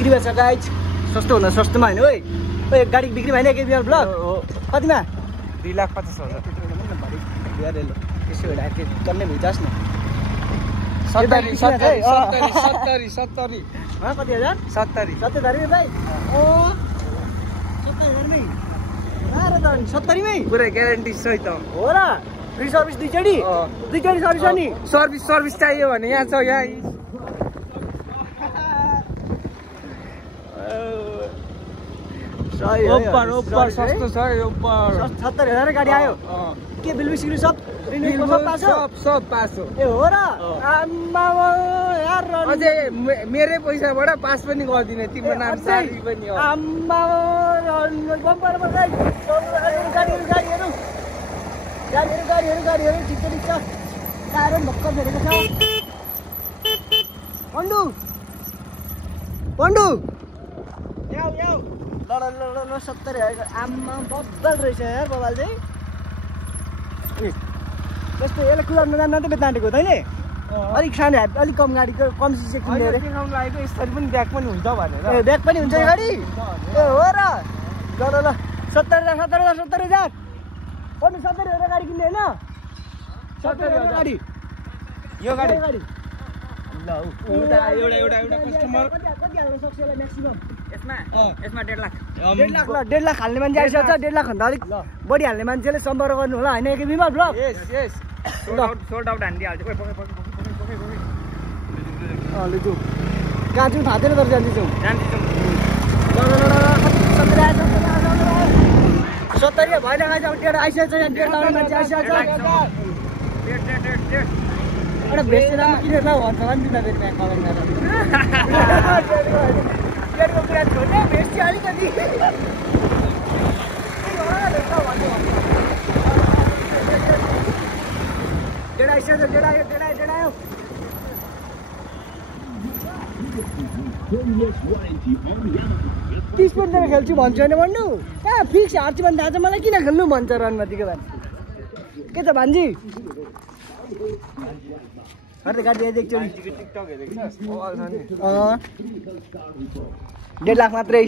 बिक्री भएछ गाइज सस्तो भन्दा सस्तोमा होइन ओइ ओइ गाडी बिक्री भएन के बिहार ब्लग कतिमा 2,50,000 यसो हेर्दा टन्नै भइजास् न 70 कति हजार 70 भाइ ओ 70,000 मै 70 मै पुरै ग्यारेन्टी सहित हो र फ्री सर्भिस दुईचोटि सर्भिस अनि सर्भिस चाहियो भने यहाँ छ यहाँ ओपर सस्तो छ ओपर 70,000 गाडी आयो के बिल बिस्किट सब सब पास हो ए हो र आम्मा यार अझै मेरै पैसाबाट पास पनि गर्दिने तिम्रो नाम सारी पनि हो आम्मा बम्पर गाडीहरू ठिक छ टायर पनि भक्कम फेरेको छ पण्डु याउ ल 70,000 आम्मा बब्बल रहेछ यार बबाल चाहिँ त्यस्तो यसले कुदाउनु जान्दा त बेताँटेको तैँले अलिक सानो अलिक कम गाडीको कम सिसी किन्ने अरे यसरी पनि ब्याग पनि हुन्छ भनेर ए ब्याग पनि हुन्छ गाडी ए हो र ल 70,000 पढ्नु 70,000 गाडी किन्ने होइन 70,000 गाडी यो गाडी ल एउटा कस्टमर कति हाल्न सक्छ होला म्याक्सिमम यसमा 1.5 लाख 1.5 लाख हाल्ने मान्छे आइसक्छ 1.5 लाख भन्दा अलिक बढी हाल्ने मान्छेले सम्पर्क गर्नु होला होइन कि बिमार ब्लग यस सोल्ड आउट हान्दिहाल्छ लु कहाँ जाउँ थाहा छैन तर जान्छु 70 भएन गाइस अब डेढ आइसकेछ यहाँ डेढ लाउने मान्छे आइसकेछ एउटा भेस्टेरामा किनेर लाउ भन्छ भने दिँदा फेरि ब्याग कमेन्ट गरेर डेढको कुरा छोड्ने भेस्टी अलिकति डेढ आइसकेछ डेढ आयो 30 मिनट खेल्छु भन्छु होइन भन्नु कहाँ फिक्स हार्छु भने थाहा छ मलाई किन खेल्नु भन्छ रनमतीको भान्जी के छ भान्जी गाडी एकचोटि 1.5 लाख मात्रै